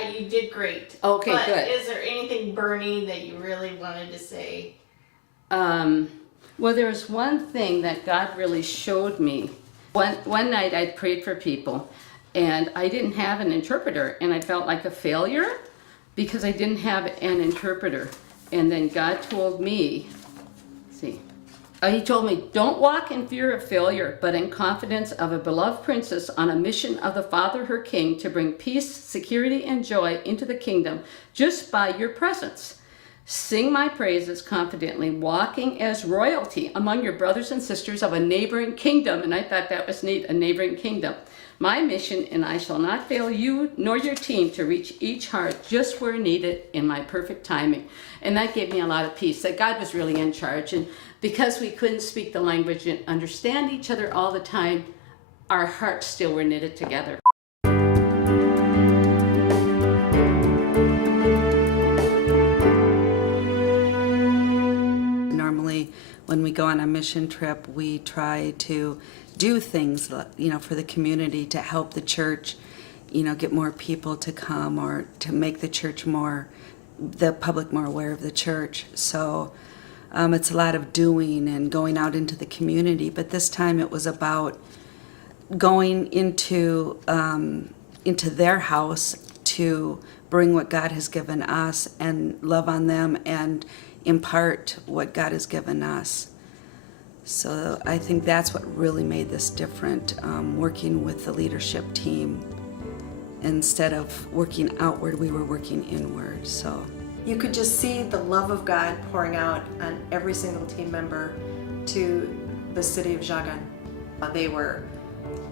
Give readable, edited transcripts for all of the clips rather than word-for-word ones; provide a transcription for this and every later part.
you did great. Okay, but good. Is there anything burning that you really wanted to say? Well, there was one thing that God really showed me. One night I prayed for people, and I didn't have an interpreter, and I felt like a failure because I didn't have an interpreter. And then God told me, He told me, don't walk in fear of failure, but in confidence of a beloved princess on a mission of the Father, her King, to bring peace, security, and joy into the kingdom just by your presence. Sing my praises confidently, walking as royalty among your brothers and sisters of a neighboring kingdom. And I thought that was neat, a neighboring kingdom. My mission, and I shall not fail you nor your team to reach each heart just where needed in my perfect timing. And that gave me a lot of peace, that God was really in charge. And because we couldn't speak the language and understand each other all the time, our hearts still were knitted together. Normally, when we go on a mission trip, we try to do things, for the community to help the church, get more people to come or to make the public more aware of the church. So it's a lot of doing and going out into the community. But this time it was about going into their house to bring what God has given us and love on them and impart what God has given us. So I think that's what really made this different, working with the leadership team. Instead of working outward, we were working inward. So you could just see the love of God pouring out on every single team member to the city of Zagan. They were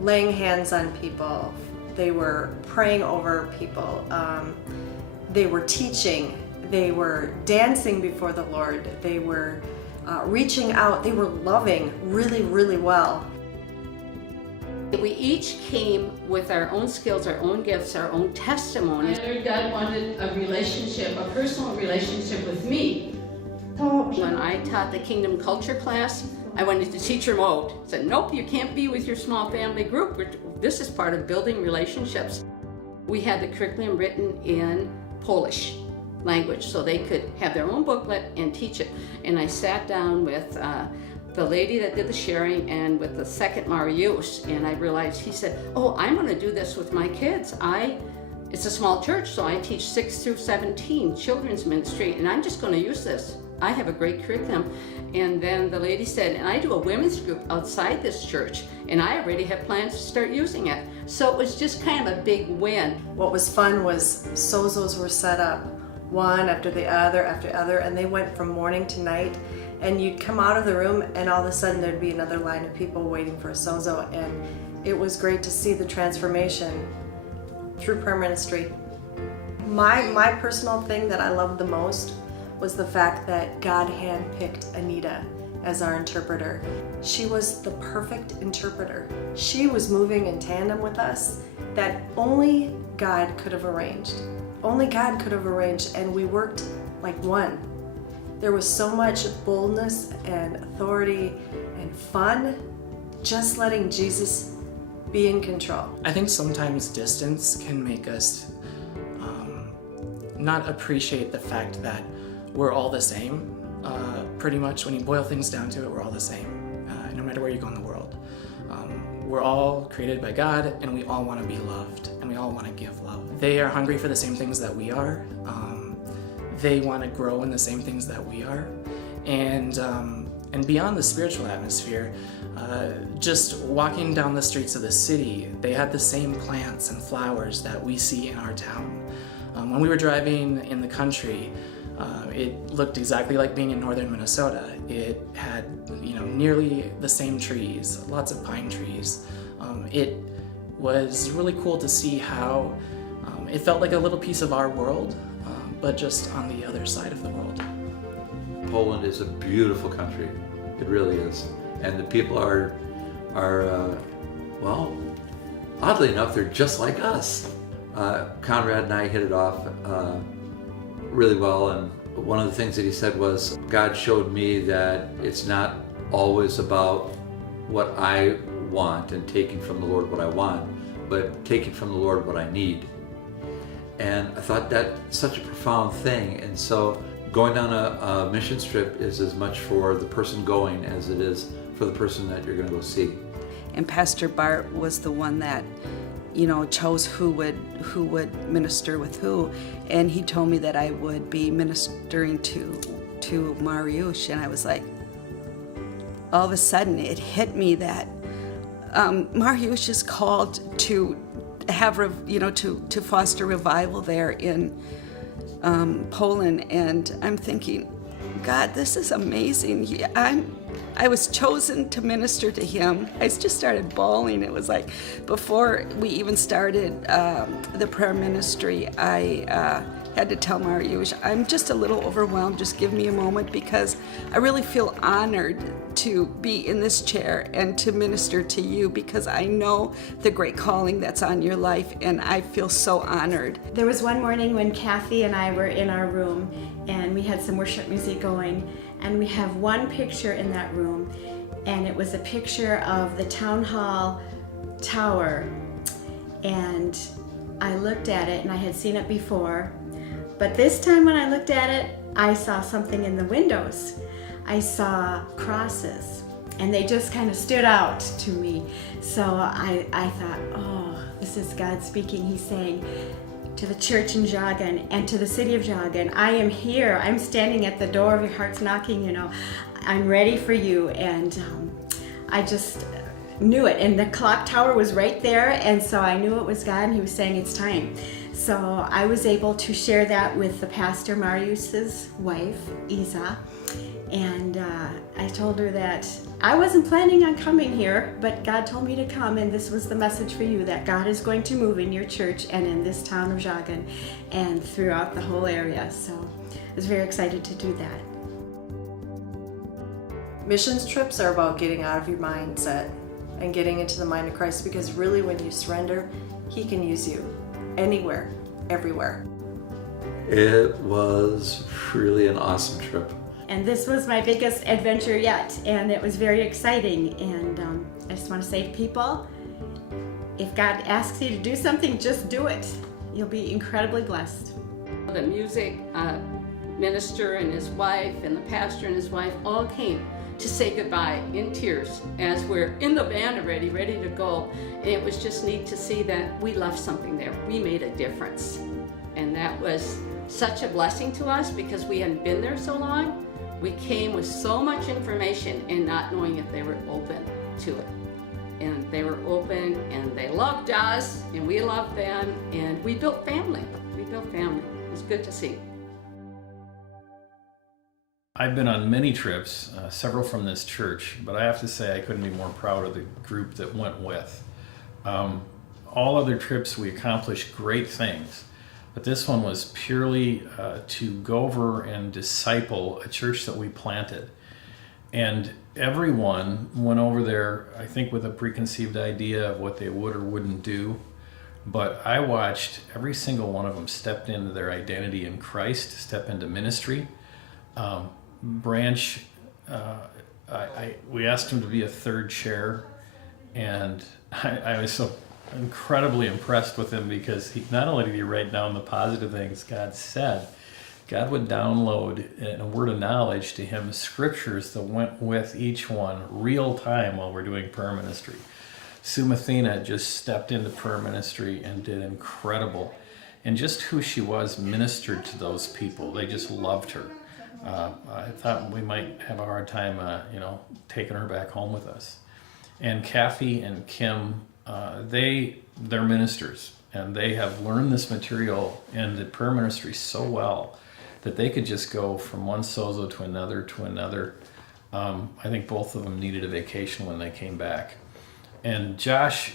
laying hands on people. They were praying over people. They were teaching. They were dancing before the Lord. They were reaching out. They were loving really, really well. We each came with our own skills, our own gifts, our own testimonies. I learned God wanted a relationship, a personal relationship with me. When I taught the Kingdom Culture class, I went into teacher mode. I said, nope, you can't be with your small family group. This is part of building relationships. We had the curriculum written in Polish language so they could have their own booklet and teach it. And I sat down with the lady that did the sharing and with the second Marius, and I realized, he said, oh, I'm going to do this with my kids. It's a small church, so I teach 6 through 17 children's ministry, and I'm just going to use this. I have a great curriculum. And then the lady said, and I do a women's group outside this church, and I already have plans to start using it. So it was just kind of a big win. What was fun was sozos were set up, one after the other, and they went from morning to night. And you'd come out of the room and all of a sudden there'd be another line of people waiting for a sozo, and it was great to see the transformation through prayer ministry. My personal thing that I loved the most was the fact that God handpicked Anita as our interpreter. She was the perfect interpreter. She was moving in tandem with us that only God could have arranged. Only God could have arranged, and we worked like one. There was so much boldness and authority and fun, just letting Jesus be in control. I think sometimes distance can make us not appreciate the fact that we're all the same. Pretty much when you boil things down to it, we're all the same, no matter where you go in the world. We're all created by God, and we all want to be loved, and we all want to give love. They are hungry for the same things that we are. They want to grow in the same things that we are, and beyond the spiritual atmosphere, just walking down the streets of the city, they had the same plants and flowers that we see in our town. When we were driving in the country, it looked exactly like being in northern Minnesota. It had, nearly the same trees, lots of pine trees. It was really cool to see how it felt like a little piece of our world, but just on the other side of the world. Poland is a beautiful country. It really is. And the people are well, oddly enough, they're just like us. Conrad and I hit it off really well, and one of the things that he said was, God showed me that it's not always about what I want and taking from the Lord what I want, but taking from the Lord what I need. And I thought that's such a profound thing. And so going on a missions trip is as much for the person going as it is for the person that you're going to go see. And Pastor Bart was the one that, chose who would minister with who. And he told me that I would be ministering to Mariusz. And I was like, all of a sudden it hit me that Mariusz is called to have, to foster revival there in Poland. And I'm thinking, God, this is amazing. I was chosen to minister to him. I just started bawling. It was like before we even started the prayer ministry, I had to tell Mariusz, I'm just a little overwhelmed. Just give me a moment, because I really feel honored to be in this chair and to minister to you, because I know the great calling that's on your life, and I feel so honored. There was one morning when Kathy and I were in our room and we had some worship music going, and we have one picture in that room, and it was a picture of the town hall tower. And I looked at it, and I had seen it before, but this time when I looked at it, I saw something in the windows. I saw crosses, and they just kind of stood out to me. So I thought, oh, this is God speaking. He's saying to the church in Zagan and to the city of Zagan, I am here. I'm standing at the door of your hearts knocking, I'm ready for you. And I just knew it. And the clock tower was right there, and so I knew it was God, and he was saying it's time. So I was able to share that with the pastor Mariusz's wife, Isa, and I told her that I wasn't planning on coming here, but God told me to come, and this was the message for you, that God is going to move in your church and in this town of Zagan and throughout the whole area. So I was very excited to do that. Missions trips are about getting out of your mindset and getting into the mind of Christ, because really when you surrender, he can use you anywhere, everywhere. It was really an awesome trip. And this was my biggest adventure yet, and it was very exciting. And I just want to say to people, if God asks you to do something, just do it. You'll be incredibly blessed. The music minister and his wife and the pastor and his wife all came to say goodbye in tears as we're in the van already, ready to go. And it was just neat to see that we left something there. We made a difference. And that was such a blessing to us, because we hadn't been there so long. We came with so much information and not knowing if they were open to it. And they were open, and they loved us, and we loved them, and we built family. It was good to see. I've been on many trips, several from this church, but I have to say I couldn't be more proud of the group that went with. All other trips we accomplished great things, but this one was purely to go over and disciple a church that we planted. And everyone went over there, I think, with a preconceived idea of what they would or wouldn't do. But I watched every single one of them step into their identity in Christ, step into ministry. Branch, we asked him to be a third chair, and I was so incredibly impressed with him, because he not only did he write down the positive things God said, God would download in a word of knowledge to him scriptures that went with each one real time while we're doing prayer ministry. Sue Mathena just stepped into prayer ministry and did incredible. And just who she was ministered to those people. They just loved her. I thought we might have a hard time, taking her back home with us. And Kathy and Kim, they're ministers, and they have learned this material in the prayer ministry so well that they could just go from one sozo to another. I think both of them needed a vacation when they came back. And Josh,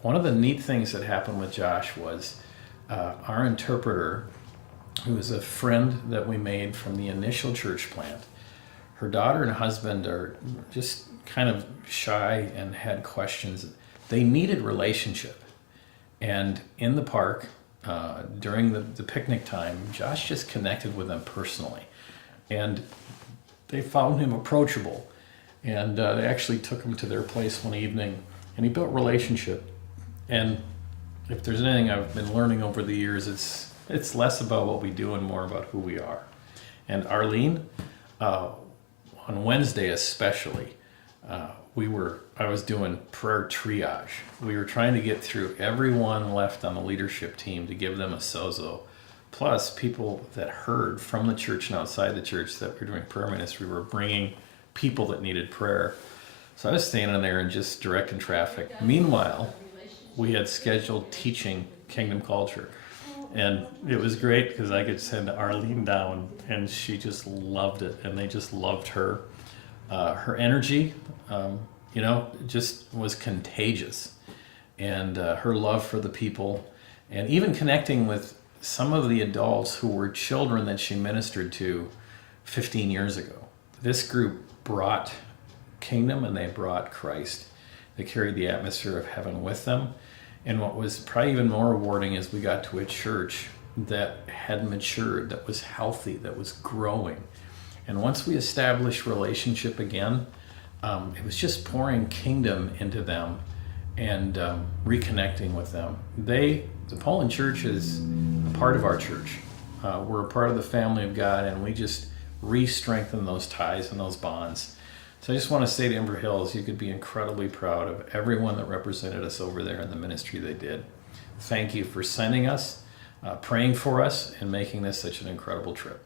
one of the neat things that happened with Josh was our interpreter, who was a friend that we made from the initial church plant. Her daughter and husband are just kind of shy and had questions. They needed relationship. And in the park, during the picnic time, Josh just connected with them personally. And they found him approachable. And they actually took him to their place one evening, and he built relationship. And if there's anything I've been learning over the years, it's less about what we do and more about who we are. And Arlene, on Wednesday especially, I was doing prayer triage. We were trying to get through everyone left on the leadership team to give them a sozo, plus people that heard from the church and outside the church that we're doing prayer ministry. We're bringing people that needed prayer. So I was standing there and just directing traffic. Meanwhile, we had scheduled teaching kingdom culture. And it was great because I could send Arlene down and she just loved it, and they just loved her. Her energy, just was contagious. And her love for the people, and even connecting with some of the adults who were children that she ministered to 15 years ago. This group brought kingdom and they brought Christ. They carried the atmosphere of heaven with them. And what was probably even more rewarding is we got to a church that had matured, that was healthy, that was growing. And once we established relationship again, it was just pouring kingdom into them and reconnecting with them. The Poland church is a part of our church. We're a part of the family of God, and we just re-strengthen those ties and those bonds. So I just want to say to Ember Hills, you could be incredibly proud of everyone that represented us over there in the ministry they did. Thank you for sending us, praying for us, and making this such an incredible trip.